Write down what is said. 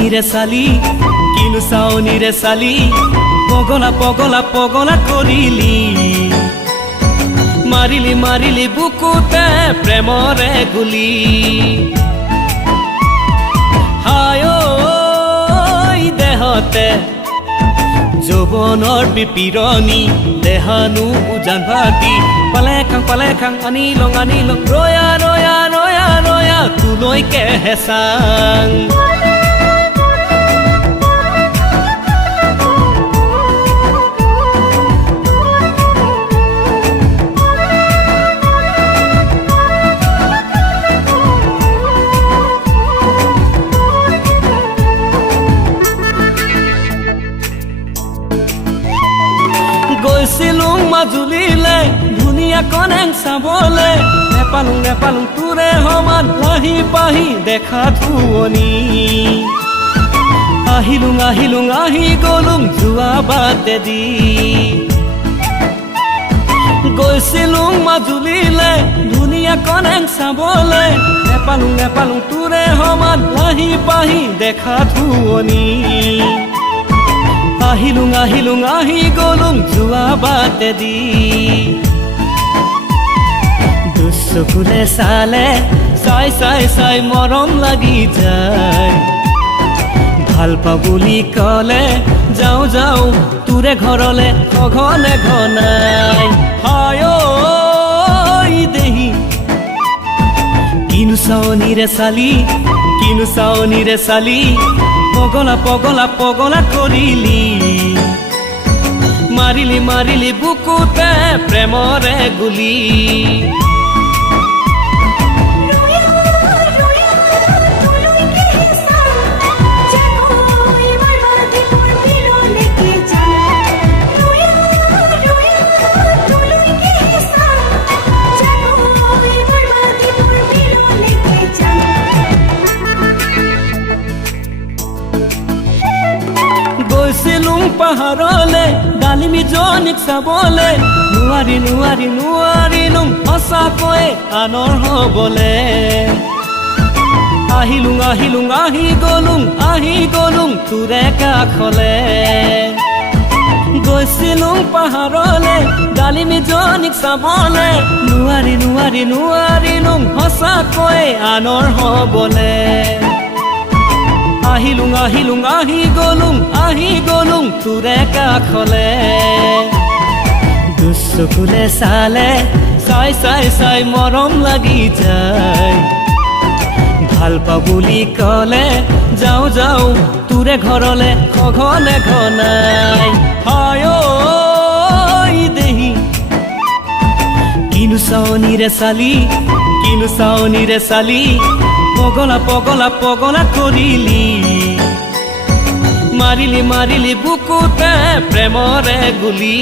চাওনিৰে চালি কিনো চাওনিৰে চালি পগলা পগলা পগলা কৰিলি মাৰিলি মাৰিলি বুকুতে প্ৰেমৰে গুলি হায় দেহতে যৌৱনৰ বিপিৰণি দেহানো উজান ভাতি পালে খাং আনি লং ৰয়া ৰয়া ৰয়া ৰয়া তোলৈকে হেঁচাং গৈছিলো মাজুলীলে ধুনীয়া কনেং চাবলে নেপালুং তোৰে সমান লাহি পাহি দেখা ধুৱনি আহিলুং আহি গলুং যোৱা বাটেদি গৈছিলো মাজুলীলে ধুনীয়া কনেং চাবলে নেপালুং তোৰে সমান লাহি পাহি দেখা ধুৱনি আহিলুং আহি গলুং যোৱা বাটেদি দুচকুলে চালে চাই মৰম লাগি যায় ভাল পা বুলি কলে যাওঁ তোৰে ঘৰলে সঘনে ঘনাই হায় দেহি কিনো চাওনিৰে চালি পগলা পগলা পগলা কৰিলি মাৰিলি মাৰিলি বুকুতে প্ৰেমৰে গুলি গৈছিলুং পাহাৰলে ডালিমি জনীক চাবলে নোৱাৰিলুং সঁচাকৈ আনৰ হবলে আহিলুং আহি গলুং তোৰে কাষলে গৈছিলুং পাহাৰলে ডালিমি জনীক চাবলে নোৱাৰিলুং সঁচাকৈ আনৰ হবলে আহিলুং আহি গলুং তোৰে কাষলে দুচকুলে চালে চাই মৰম লাগি যায় ভাল পা বুলি কলে যাওঁ তোৰে ঘৰলে সঘনে ঘনাই হায় দেহি কিনো চাওনিৰে চালি পগলা পগলা পগলা কৰিলি মাৰিলি বুকুতে প্ৰেমৰে গুলি